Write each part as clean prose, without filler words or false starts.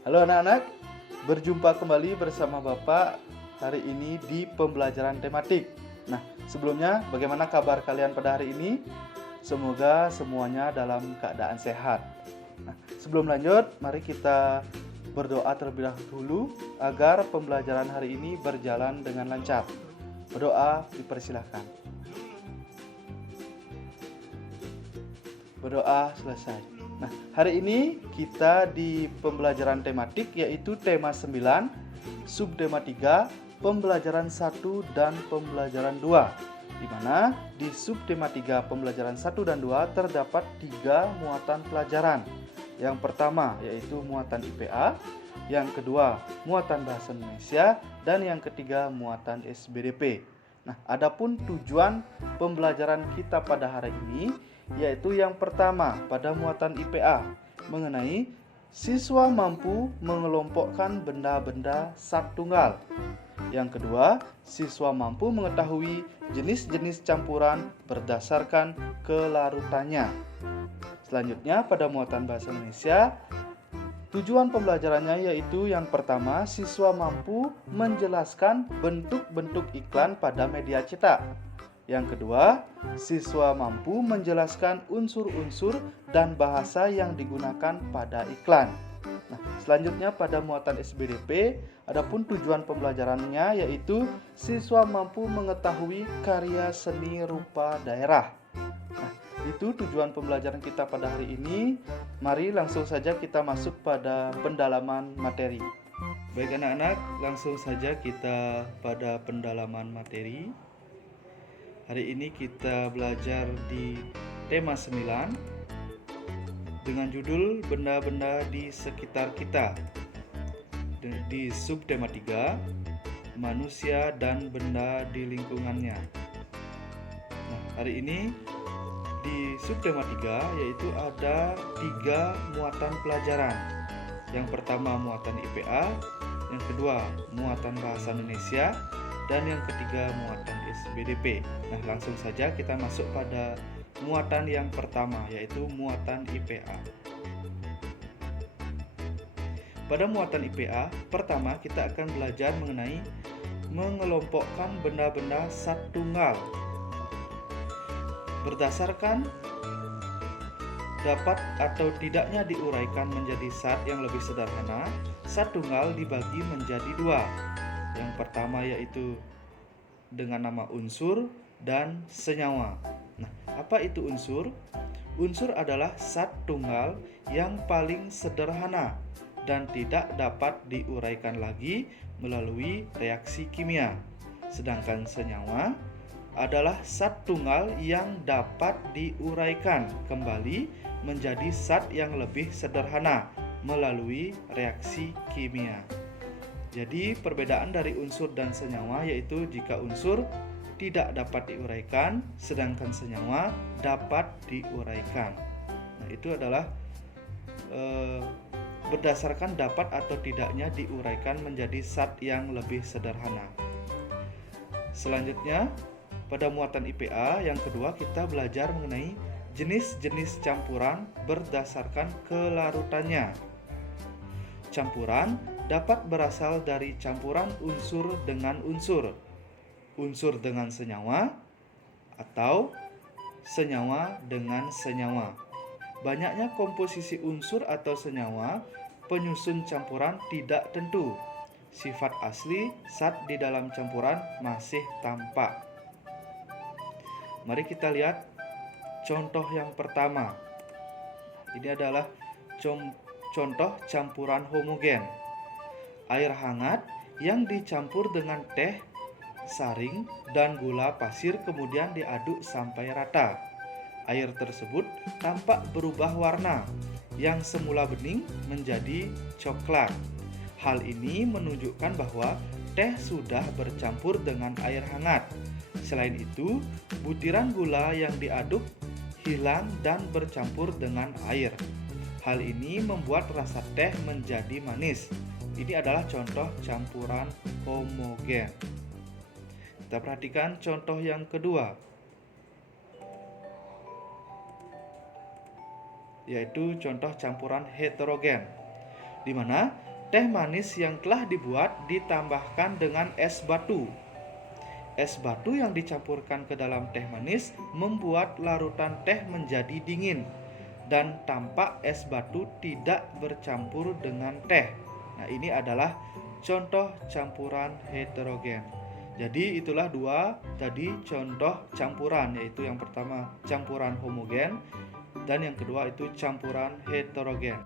Halo anak-anak, berjumpa kembali bersama Bapak hari ini di pembelajaran tematik. Nah, sebelumnya bagaimana kabar kalian pada hari ini? Semoga semuanya dalam keadaan sehat. Nah, sebelum lanjut, mari kita berdoa terlebih dahulu agar pembelajaran hari ini berjalan dengan lancar. Berdoa dipersilahkan. Berdoa selesai. Nah, hari ini kita di pembelajaran tematik yaitu tema 9, subtema 3, pembelajaran 1 dan pembelajaran 2. Di mana di subtema 3 pembelajaran 1 dan 2 terdapat 3 muatan pelajaran. Yang pertama yaitu muatan IPA, yang kedua muatan bahasa Indonesia, dan yang ketiga muatan SBDP. Nah, adapun tujuan pembelajaran kita pada hari ini yaitu yang pertama pada muatan IPA mengenai siswa mampu mengelompokkan benda-benda sat tunggal. Yang kedua, siswa mampu mengetahui jenis-jenis campuran berdasarkan kelarutannya. Selanjutnya pada muatan bahasa Indonesia, tujuan pembelajarannya yaitu yang pertama, siswa mampu menjelaskan bentuk-bentuk iklan pada media cetak. Yang kedua, siswa mampu menjelaskan unsur-unsur dan bahasa yang digunakan pada iklan. Nah, selanjutnya pada muatan SBDP, adapun tujuan pembelajarannya yaitu siswa mampu mengetahui karya seni rupa daerah. Nah, itu tujuan pembelajaran kita pada hari ini. Mari langsung saja kita masuk pada pendalaman materi. Baik anak-anak, langsung saja kita pada pendalaman materi. Hari ini kita belajar di tema 9 dengan judul benda-benda di sekitar kita. Di subtema 3, manusia dan benda di lingkungannya. Nah, hari ini di subtema 3 yaitu ada 3 muatan pelajaran. Yang pertama muatan IPA, yang kedua muatan bahasa Indonesia, dan yang ketiga muatan SBDP. Nah, langsung saja kita masuk pada muatan yang pertama yaitu muatan IPA. Pada muatan IPA, pertama kita akan belajar mengenai mengelompokkan benda-benda sat tunggal. Berdasarkan dapat atau tidaknya diuraikan menjadi sat yang lebih sederhana, sat tunggal dibagi menjadi 2. Yang pertama yaitu dengan nama unsur dan senyawa. Nah, apa itu unsur? Unsur adalah sat tunggal yang paling sederhana dan tidak dapat diuraikan lagi melalui reaksi kimia. Sedangkan senyawa adalah sat tunggal yang dapat diuraikan kembali menjadi sat yang lebih sederhana melalui reaksi kimia. Jadi perbedaan dari unsur dan senyawa yaitu jika unsur tidak dapat diuraikan, sedangkan senyawa dapat diuraikan. Nah, itu adalah berdasarkan dapat atau tidaknya diuraikan menjadi zat yang lebih sederhana. Selanjutnya, pada muatan IPA yang kedua kita belajar mengenai jenis-jenis campuran berdasarkan kelarutannya. Campuran dapat berasal dari campuran unsur dengan unsur, unsur dengan senyawa, atau senyawa dengan senyawa. Banyaknya komposisi unsur atau senyawa penyusun campuran tidak tentu. Sifat asli zat di dalam campuran masih tampak. Mari kita lihat contoh yang pertama. Ini adalah contoh campuran homogen. Air hangat yang dicampur dengan teh, saring, dan gula pasir kemudian diaduk sampai rata. Air tersebut tampak berubah warna, yang semula bening menjadi coklat. Hal ini menunjukkan bahwa teh sudah bercampur dengan air hangat. Selain itu, butiran gula yang diaduk hilang dan bercampur dengan air. Hal ini membuat rasa teh menjadi manis. Ini adalah contoh campuran homogen. Kita perhatikan contoh yang kedua, yaitu contoh campuran heterogen, di mana Teh manis yang telah dibuat ditambahkan dengan es batu. Es batu yang dicampurkan ke dalam teh manis membuat larutan teh menjadi dingin dan tampak es batu tidak bercampur dengan teh. Nah, ini adalah contoh campuran heterogen. Jadi itulah dua tadi contoh campuran, yaitu yang pertama campuran homogen dan yang kedua itu campuran heterogen.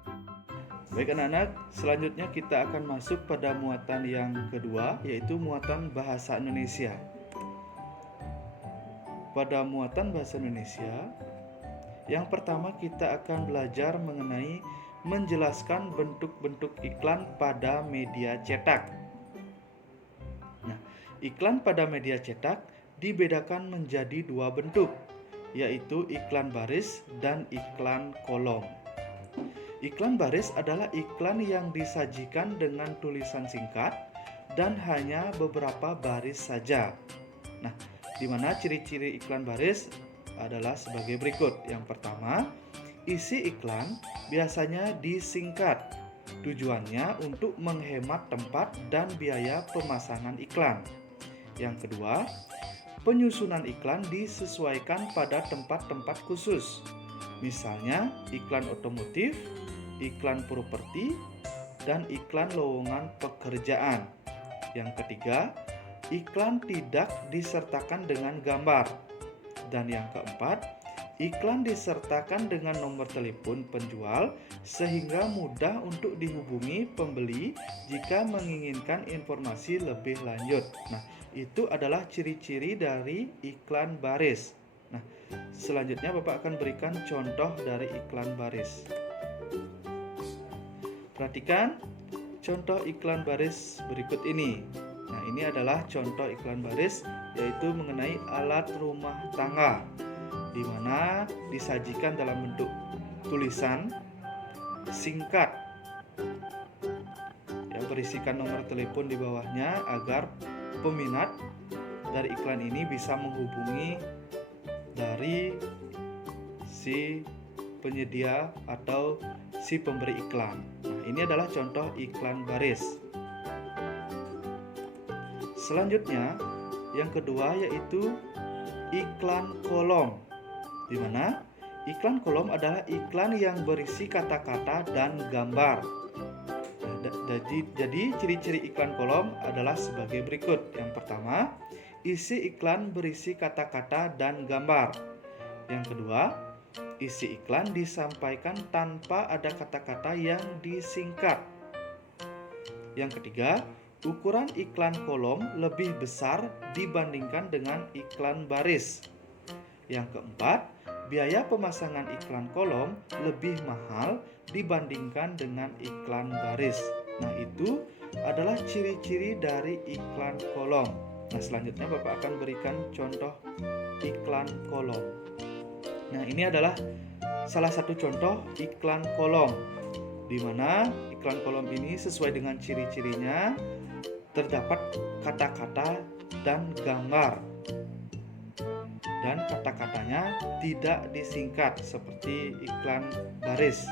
Baik anak-anak, selanjutnya kita akan masuk pada muatan yang kedua, yaitu muatan bahasa Indonesia. Pada muatan bahasa Indonesia, yang pertama kita akan belajar mengenai menjelaskan bentuk-bentuk iklan pada media cetak. Nah, iklan pada media cetak dibedakan menjadi dua bentuk, yaitu iklan baris dan iklan kolom. Iklan baris adalah iklan yang disajikan dengan tulisan singkat dan hanya beberapa baris saja. Nah, di mana ciri-ciri iklan baris adalah sebagai berikut. Yang pertama, isi iklan biasanya disingkat. Tujuannya untuk menghemat tempat dan biaya pemasangan iklan. Yang kedua, penyusunan iklan disesuaikan pada tempat-tempat khusus. Misalnya, iklan otomotif, iklan properti, dan iklan lowongan pekerjaan. Yang ketiga, iklan tidak disertakan dengan gambar. Dan yang keempat, iklan disertakan dengan nomor telepon penjual sehingga mudah untuk dihubungi pembeli jika menginginkan informasi lebih lanjut. Nah, itu adalah ciri-ciri dari iklan baris. Nah, selanjutnya Bapak akan berikan contoh dari iklan baris. Perhatikan contoh iklan baris berikut ini. Nah, ini adalah contoh iklan baris, yaitu mengenai alat rumah tangga, di mana disajikan dalam bentuk tulisan singkat yang berisikan nomor telepon di bawahnya agar peminat dari iklan ini bisa menghubungi dari si penyedia atau si pemberi iklan. Nah, ini adalah contoh iklan baris. Selanjutnya, yang kedua yaitu iklan kolom, di mana iklan kolom adalah iklan yang berisi kata-kata dan gambar. Jadi ciri-ciri iklan kolom adalah sebagai berikut. Yang pertama, isi iklan berisi kata-kata dan gambar. Yang kedua, isi iklan disampaikan tanpa ada kata-kata yang disingkat. Yang ketiga, ukuran iklan kolom lebih besar dibandingkan dengan iklan baris. Yang keempat, biaya pemasangan iklan kolom lebih mahal dibandingkan dengan iklan baris. Nah, itu adalah ciri-ciri dari iklan kolom. Nah, selanjutnya Bapak akan berikan contoh iklan kolom. Nah, ini adalah salah satu contoh iklan kolom, di mana iklan kolom ini sesuai dengan ciri-cirinya terdapat kata-kata dan gambar, dan kata-katanya tidak disingkat seperti iklan baris.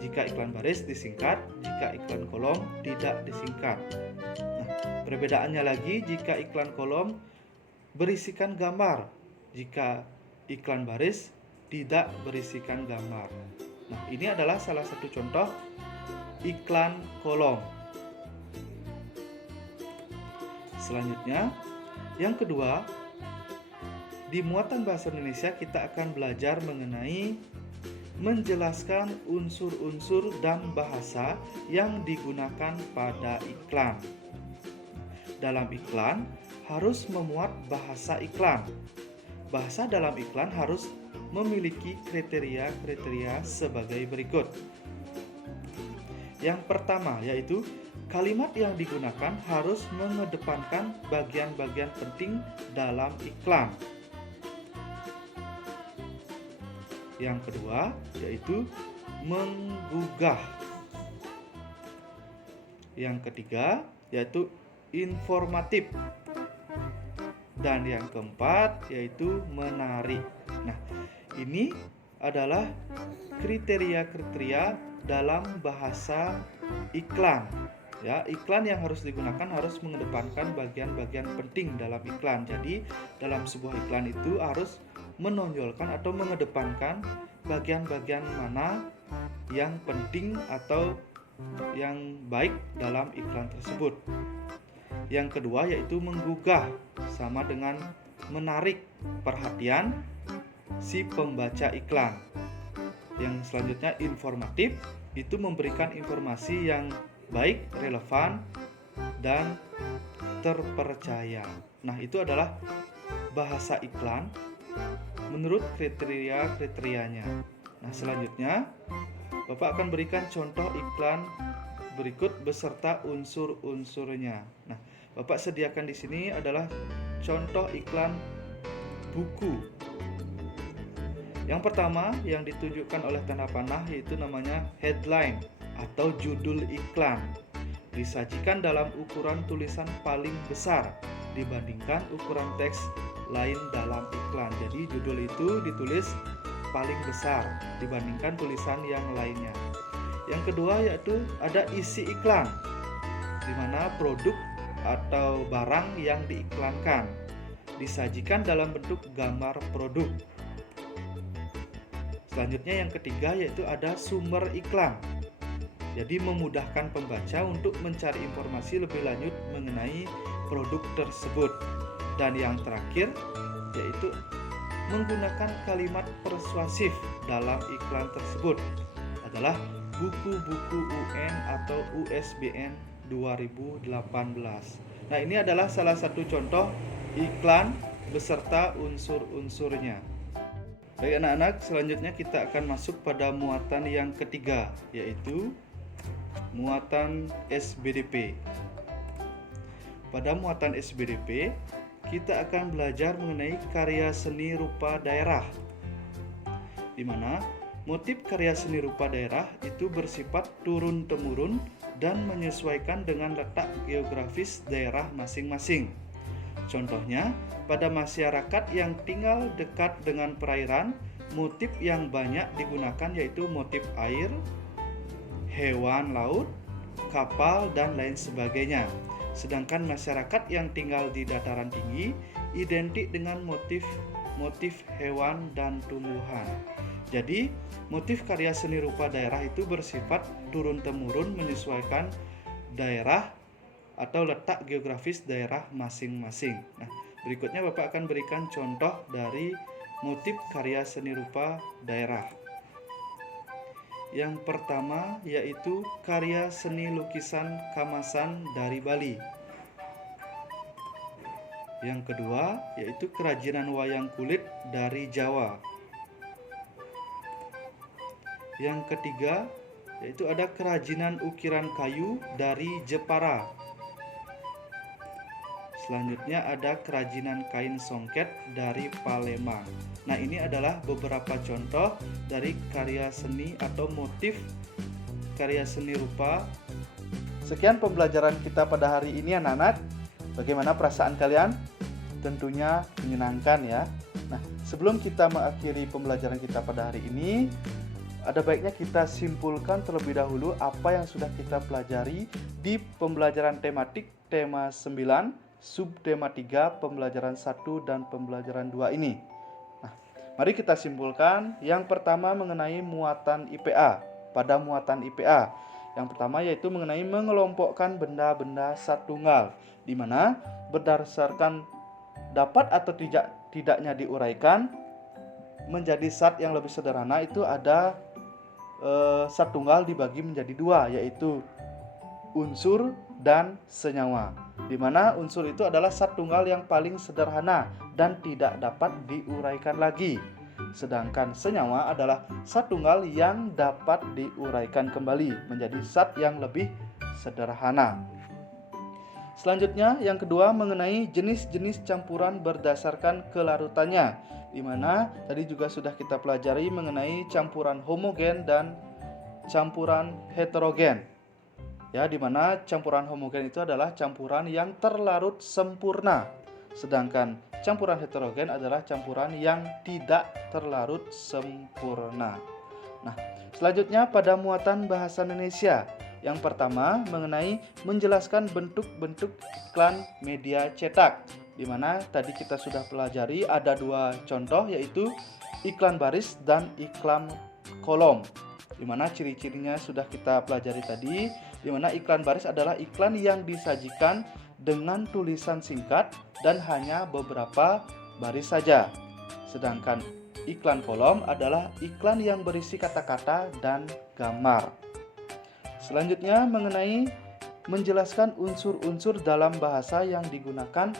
Jika iklan baris disingkat, jika iklan kolom tidak disingkat. Nah, perbedaannya lagi jika iklan kolom berisikan gambar, jika iklan baris tidak berisikan gambar. Nah, ini adalah salah satu contoh iklan kolom. Selanjutnya, yang kedua, di muatan bahasa Indonesia kita akan belajar mengenai menjelaskan unsur-unsur dan bahasa yang digunakan pada iklan. Dalam iklan harus memuat bahasa iklan. Bahasa dalam iklan harus memiliki kriteria-kriteria sebagai berikut. Yang pertama yaitu kalimat yang digunakan harus mengedepankan bagian-bagian penting dalam iklan. Yang kedua yaitu menggugah. Yang ketiga yaitu informatif. Dan yang keempat yaitu menarik. Nah, ini adalah kriteria-kriteria dalam bahasa iklan. Ya, iklan yang harus digunakan harus mengedepankan bagian-bagian penting dalam iklan. Jadi, dalam sebuah iklan itu harus menonjolkan atau mengedepankan bagian-bagian mana yang penting atau yang baik dalam iklan tersebut. Yang kedua yaitu menggugah, sama dengan menarik perhatian si pembaca iklan. Yang selanjutnya informatif, itu memberikan informasi yang baik, relevan, dan terpercaya. Nah, itu adalah bahasa iklan menurut kriteria-kriterianya. Nah, selanjutnya Bapak akan berikan contoh iklan berikut beserta unsur-unsurnya. Nah, Bapak sediakan di sini adalah contoh iklan buku. Yang pertama yang ditunjukkan oleh tanda panah yaitu namanya headline atau judul iklan. Disajikan dalam ukuran tulisan paling besar dibandingkan ukuran teks lain dalam iklan. Jadi judul itu ditulis paling besar dibandingkan tulisan yang lainnya. Yang kedua yaitu ada isi iklan, di mana produk atau barang yang diiklankan disajikan dalam bentuk gambar produk. Selanjutnya yang ketiga yaitu ada sumber iklan. Jadi memudahkan pembaca untuk mencari informasi lebih lanjut mengenai produk tersebut. Dan yang terakhir yaitu menggunakan kalimat persuasif dalam iklan tersebut adalah buku-buku UN atau USBN 2018. Nah, ini adalah salah satu contoh iklan beserta unsur-unsurnya. Baik anak-anak, selanjutnya kita akan masuk pada muatan yang ketiga, yaitu muatan SBDP. Pada muatan SBDP, kita akan belajar mengenai karya seni rupa daerah, di mana motif karya seni rupa daerah itu bersifat turun-temurun dan menyesuaikan dengan letak geografis daerah masing-masing. Contohnya, pada masyarakat yang tinggal dekat dengan perairan, motif yang banyak digunakan yaitu motif air, hewan laut, kapal, dan lain sebagainya. Sedangkan masyarakat yang tinggal di dataran tinggi identik dengan motif hewan dan tumbuhan. Jadi, motif karya seni rupa daerah itu bersifat turun-temurun menyesuaikan daerah atau letak geografis daerah masing-masing. Nah, berikutnya Bapak akan berikan contoh dari motif karya seni rupa daerah. Yang pertama yaitu karya seni lukisan Kamasan dari Bali. Yang kedua yaitu kerajinan wayang kulit dari Jawa. Yang ketiga yaitu ada kerajinan ukiran kayu dari Jepara. Selanjutnya ada kerajinan kain songket dari Palembang. Nah, ini adalah beberapa contoh dari karya seni atau motif karya seni rupa. Sekian pembelajaran kita pada hari ini anak-anak. Bagaimana perasaan kalian? Tentunya menyenangkan ya. Nah, sebelum kita mengakhiri pembelajaran kita pada hari ini, ada baiknya kita simpulkan terlebih dahulu apa yang sudah kita pelajari di pembelajaran tematik tema 9 subtema 3 pembelajaran 1 dan pembelajaran 2 ini. Nah, mari kita simpulkan. Yang pertama mengenai muatan IPA. Pada muatan IPA, yang pertama yaitu mengenai mengelompokkan benda-benda sat tunggal, di mana berdasarkan dapat atau tidaknya diuraikan menjadi sat yang lebih sederhana itu ada sat tunggal dibagi menjadi dua, yaitu unsur dan senyawa, di mana unsur itu adalah sat tunggal yang paling sederhana dan tidak dapat diuraikan lagi, sedangkan senyawa adalah sat tunggal yang dapat diuraikan kembali menjadi sat yang lebih sederhana. Selanjutnya yang kedua mengenai jenis-jenis campuran berdasarkan kelarutannya, di mana tadi juga sudah kita pelajari mengenai campuran homogen dan campuran heterogen. Ya, di mana campuran homogen itu adalah campuran yang terlarut sempurna, sedangkan campuran heterogen adalah campuran yang tidak terlarut sempurna. Nah, selanjutnya pada muatan bahasa Indonesia. Yang pertama mengenai menjelaskan bentuk-bentuk iklan media cetak, di mana tadi kita sudah pelajari ada dua contoh, yaitu iklan baris dan iklan kolom, di mana ciri-cirinya sudah kita pelajari tadi, di mana iklan baris adalah iklan yang disajikan dengan tulisan singkat dan hanya beberapa baris saja. Sedangkan iklan kolom adalah iklan yang berisi kata-kata dan gambar. Selanjutnya mengenai menjelaskan unsur-unsur dalam bahasa yang digunakan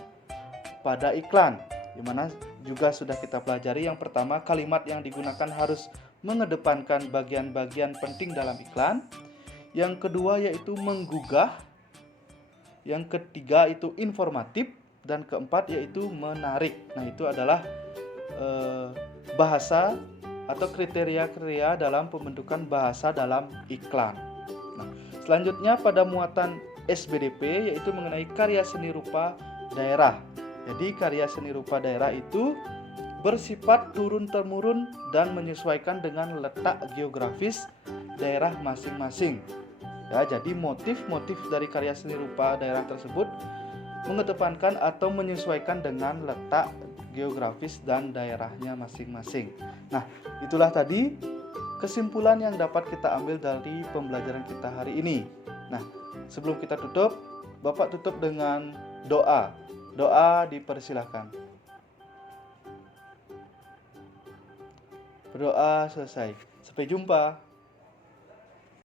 pada iklan, di mana juga sudah kita pelajari. Yang pertama, kalimat yang digunakan harus mengedepankan bagian-bagian penting dalam iklan. Yang kedua yaitu menggugah. Yang ketiga itu informatif, dan keempat yaitu menarik. Nah, itu adalah bahasa atau kriteria-kriteria dalam pembentukan bahasa dalam iklan. Nah, selanjutnya pada muatan SBDP yaitu mengenai karya seni rupa daerah. Jadi karya seni rupa daerah itu bersifat turun-temurun dan menyesuaikan dengan letak geografis daerah masing-masing. Ya, jadi motif-motif dari karya seni rupa daerah tersebut mengedepankan atau menyesuaikan dengan letak geografis dan daerahnya masing-masing. Nah, itulah tadi kesimpulan yang dapat kita ambil dari pembelajaran kita hari ini. Nah, sebelum kita tutup, Bapak tutup dengan doa. Doa dipersilahkan. Berdoa selesai. Sampai jumpa.